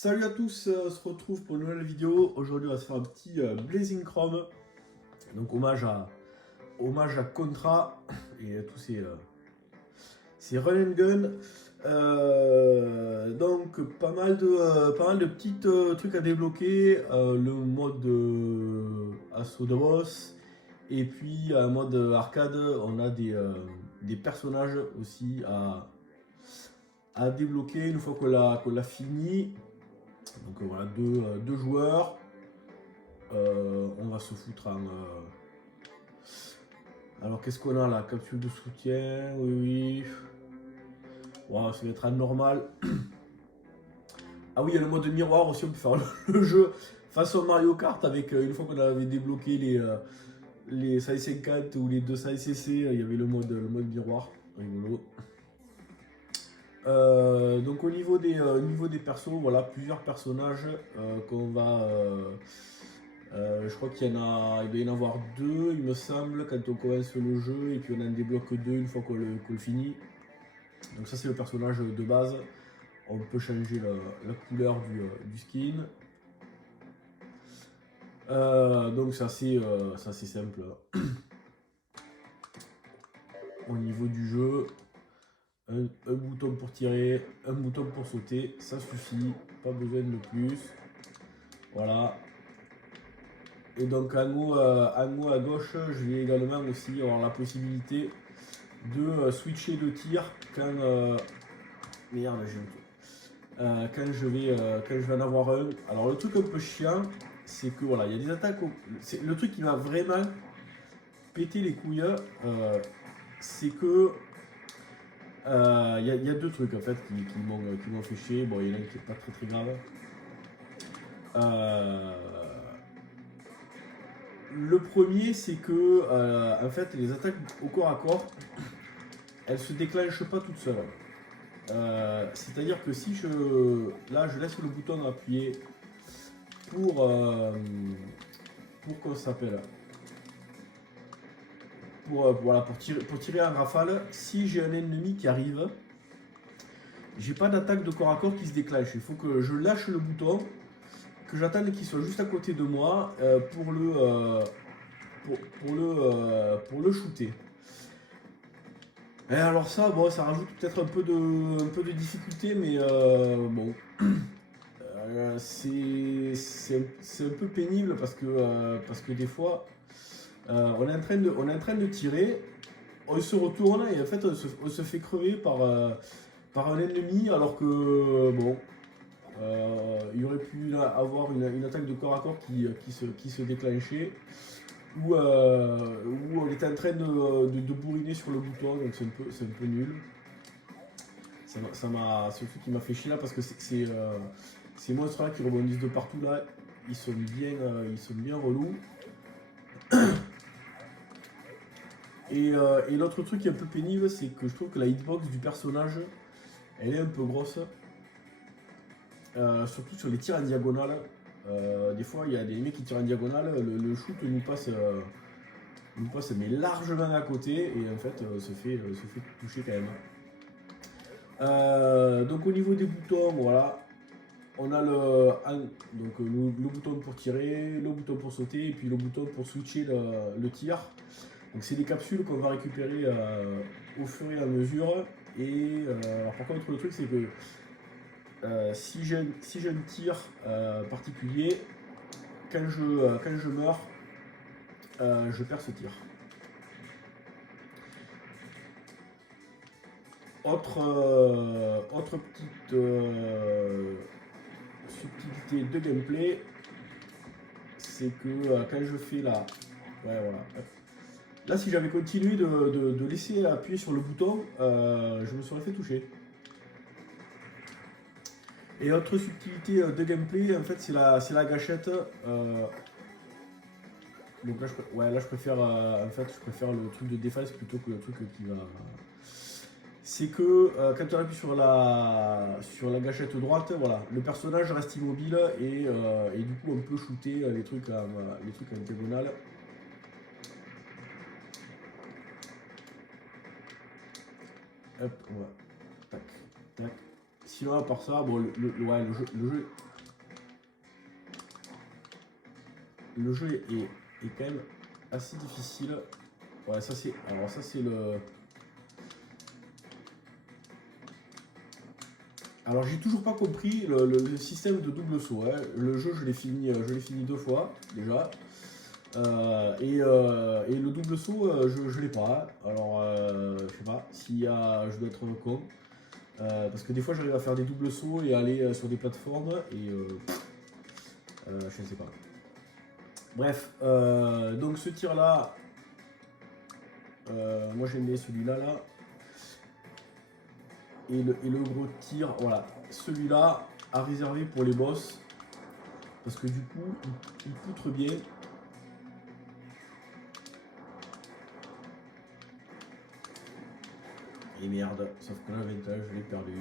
Salut à tous, on se retrouve pour une nouvelle vidéo. Aujourd'hui, on va se faire un petit Blazing Chrome. Donc, hommage à Contra et à tous ces run and gun. Donc, pas mal de petits trucs à débloquer. Le mode assaut de boss. Et puis, un mode arcade, on a des personnages aussi à débloquer une fois qu'on l'a fini. Donc voilà, deux joueurs. On va se foutre en. Alors qu'est-ce qu'on a là? Capsule de soutien, oui, oui. Wow, ça va être un normal. Ah oui, il y a le mode miroir aussi, on peut faire le jeu façon Mario Kart avec une fois qu'on avait débloqué les 50 ou les 200 cc, il y avait le mode miroir, rigolo. Donc au niveau des persos, voilà plusieurs personnages qu'on va. Je crois qu'il il doit y en avoir deux, il me semble, quand on commence le jeu, et puis on en débloque deux une fois qu'on le finit. Donc ça c'est le personnage de base. On peut changer la couleur du skin. Donc c'est assez simple. Au niveau du jeu, un bouton pour tirer, un bouton pour sauter, ça suffit, pas besoin de plus. Voilà. Et donc en haut à gauche, je vais également aussi avoir la possibilité de switcher de tir quand merde, quand je vais en avoir un. Alors le truc un peu chiant, c'est que voilà, il y a des attaques. C'est le truc qui m'a vraiment pété les couilles, c'est que il y a deux trucs en fait qui m'ont fait chier. Bon, il y en a un qui est pas très grave. Le premier, c'est que en fait, les attaques au corps à corps, elles se déclenchent pas toutes seules. C'est-à-dire que si là, je laisse le bouton appuyé pour qu'on s'appelle, voilà, pour tirer en rafale, si j'ai un ennemi qui arrive, j'ai pas d'attaque de corps à corps qui se déclenche. Il faut que je lâche le bouton, que j'attende qu'il soit juste à côté de moi pour le shooter. Et alors ça, bon, ça rajoute peut-être un peu de difficulté, mais bon, c'est un peu pénible parce que des fois, on est en train de tirer, on se retourne et en fait on se fait crever par un ennemi alors que bon, il aurait pu avoir une attaque de corps à corps qui se déclenchait où on était en train de bourriner sur le bouton, donc c'est un peu nul. C'est le truc qui m'a fait chier là parce que ces monstres là qui rebondissent de partout là, ils sont bien relous. Et l'autre truc qui est un peu pénible, c'est que je trouve que la hitbox du personnage, elle est un peu grosse. Surtout sur les tirs en diagonale. Des fois, il y a des mecs qui tirent en diagonale, le shoot nous passe mais largement à côté et en fait se fait toucher quand même. Donc au niveau des boutons, voilà, on a le bouton pour tirer, le bouton pour sauter et puis le bouton pour switcher le tir. Donc c'est des capsules qu'on va récupérer au fur et à mesure. Et alors par contre le truc c'est que si j'ai un tir particulier, quand je meurs, je perds ce tir. Autre petite subtilité de gameplay, c'est que quand je fais là, ouais voilà. Là, si j'avais continué de laisser appuyer sur le bouton, je me serais fait toucher. Et autre subtilité de gameplay, en fait, c'est la gâchette. Donc là, je préfère, je préfère le truc de défense plutôt que le truc qui va. C'est que quand on appuie sur la gâchette droite, voilà, le personnage reste immobile et du coup on peut shooter les trucs en diagonale. Hop, voilà. Tac, tac. Sinon, à part ça, bon, le jeu le jeu est quand même assez difficile. Ouais, ça c'est. Alors ça c'est le. Alors j'ai toujours pas compris le système de double saut. Hein. Le jeu je l'ai fini 2 fois déjà. Et le double saut je l'ai pas. Alors je sais pas si je dois être con. Parce que des fois j'arrive à faire des doubles sauts et aller sur des plateformes et je ne sais pas. Bref, donc ce tir là, moi j'aime bien celui-là là. Et le gros tir, voilà, celui-là à réserver pour les boss. Parce que du coup, il poutre bien. Et merde, sauf que l'avantage, je l'ai perdu.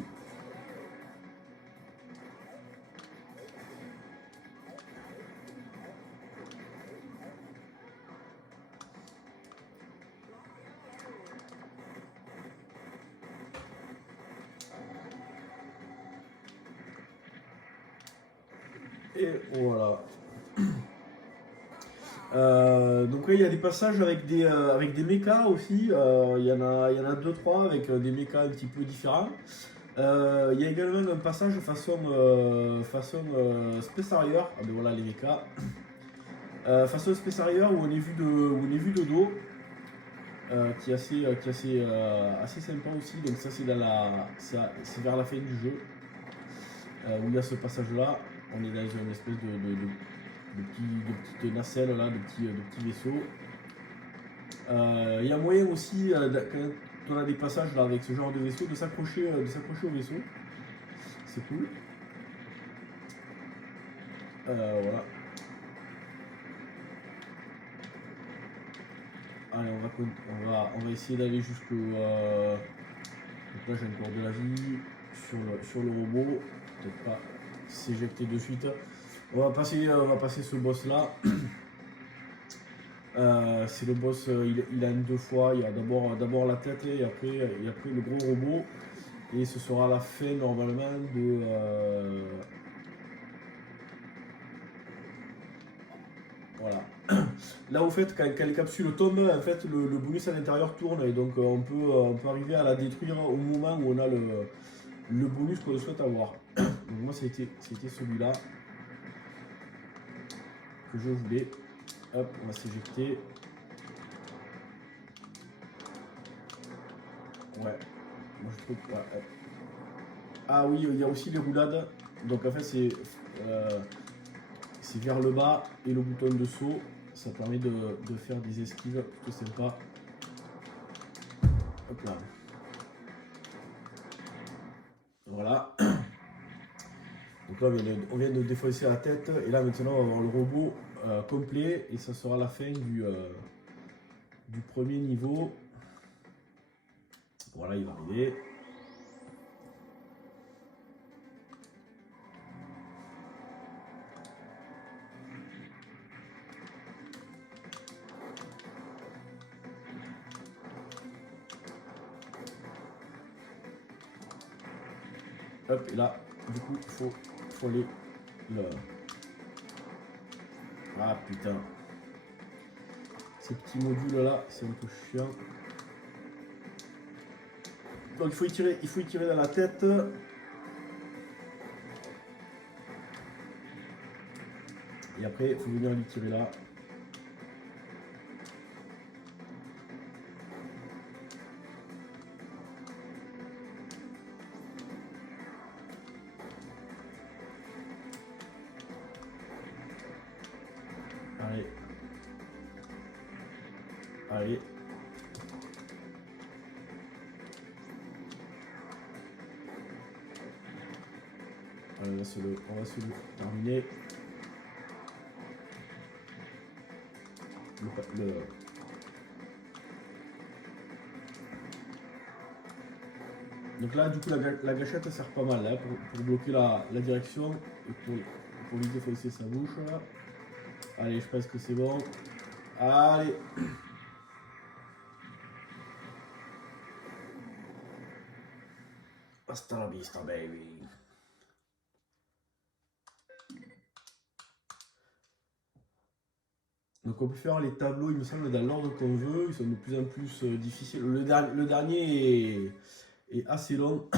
Et voilà. Donc oui, il y a des passages avec des mechas aussi. Il y en a 2-3 avec des mechas un petit peu différents. Il y a également un passage façon Space Harrier. Ah ben voilà les mechas. Façon Space Harrier où on est vu de dos. Qui est assez sympa aussi. Donc ça c'est vers la fin du jeu où il y a ce passage là. On est dans une espèce de petite nacelle là, de petits vaisseaux. Il y a moyen aussi quand on a des passages là avec ce genre de vaisseau de s'accrocher au vaisseau. C'est cool. Voilà. Allez, on va essayer d'aller jusqu'au. Donc là, j'ai encore de la vie sur le robot. Peut-être pas s'éjecter de suite. On va passer ce boss là. C'est le boss, il a une 2 fois. Il y a d'abord la tête et après le gros robot. Et ce sera la fin normalement de. Voilà. Là, au fait, quand les capsules tombent, en fait, le bonus à l'intérieur tourne et donc on peut arriver à la détruire au moment où on a le bonus qu'on souhaite avoir. Donc moi, c'était celui-là que je voulais. Hop, on va s'éjecter. Ouais. Moi, je trouve. Ouais. Ah oui, il y a aussi les roulades. Donc en fait, c'est vers le bas et le bouton de saut. Ça permet de faire des esquives plutôt sympa. Hop là. Voilà. Donc là, on vient de défoncer la tête. Et là, maintenant, on va avoir le robot complet. Et ça sera la fin du premier niveau. Voilà, il va arriver. Hop, et là, du coup, il faut aller là. Ah putain. Ces petits modules là, c'est un peu chiant. Donc il faut y tirer dans la tête. Et après, il faut venir lui tirer là. Allez. Allez. Allez, on va se le terminer. Donc là, du coup, la gâchette elle sert pas mal là, pour bloquer la direction et pour lui défausser sa bouche. Là. Allez, je pense que c'est bon. Allez. Hasta la vista, baby. Donc on peut faire les tableaux, il me semble, dans l'ordre qu'on veut. Ils sont de plus en plus difficiles. Le dernier est assez long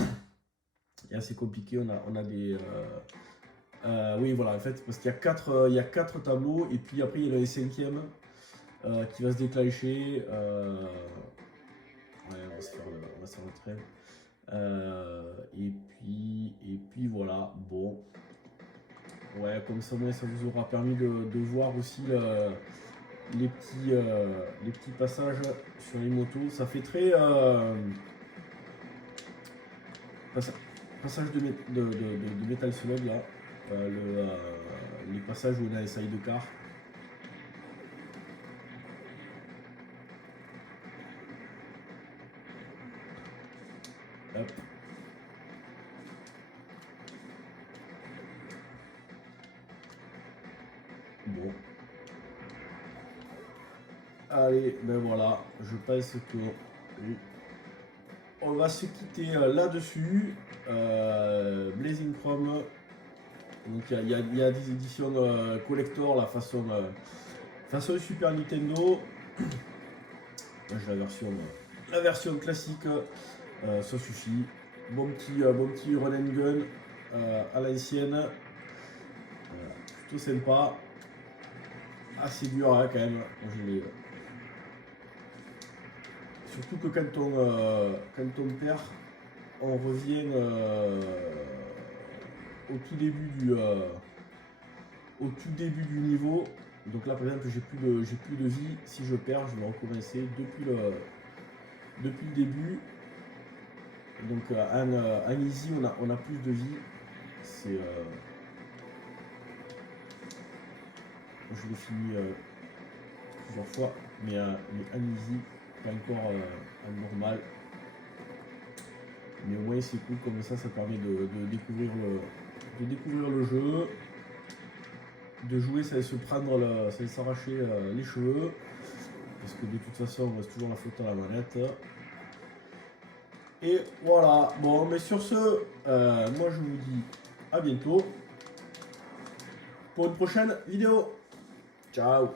et assez compliqué. On a des... oui, voilà, en fait, parce qu'il y il y a quatre tableaux, et puis après, il y a le cinquième qui va se déclencher. Ouais, on va se faire le train. Et puis voilà, bon. Ouais, comme ça, ça vous aura permis de voir aussi les petits passages sur les motos. Ça fait très passage de Metal Slug là. Les passages où on a les sidecars. Hop. Bon. Allez, ben voilà, je pense que oui. On va se quitter là-dessus. Blazing Chrome. Donc il y a des éditions collector, la façon Super Nintendo. Moi j'ai la version classique, ça suffit. Bon petit run and gun à l'ancienne. Plutôt sympa. Assez dur hein, quand même. Moi, surtout que quand on perd, on revient au tout début du niveau. Donc là par exemple j'ai plus de vie. Si je perds, je vais recommencer depuis le début. Donc en easy on a plus de vie. C'est je l'ai fini plusieurs fois, mais en easy, pas encore en normal. Mais au moins c'est cool, comme ça permet de découvrir le jeu, de jouer sans se prendre sans s'arracher les cheveux, parce que de toute façon on reste toujours la faute à la manette. Et voilà, bon mais sur ce, moi je vous dis à bientôt pour une prochaine vidéo. Ciao.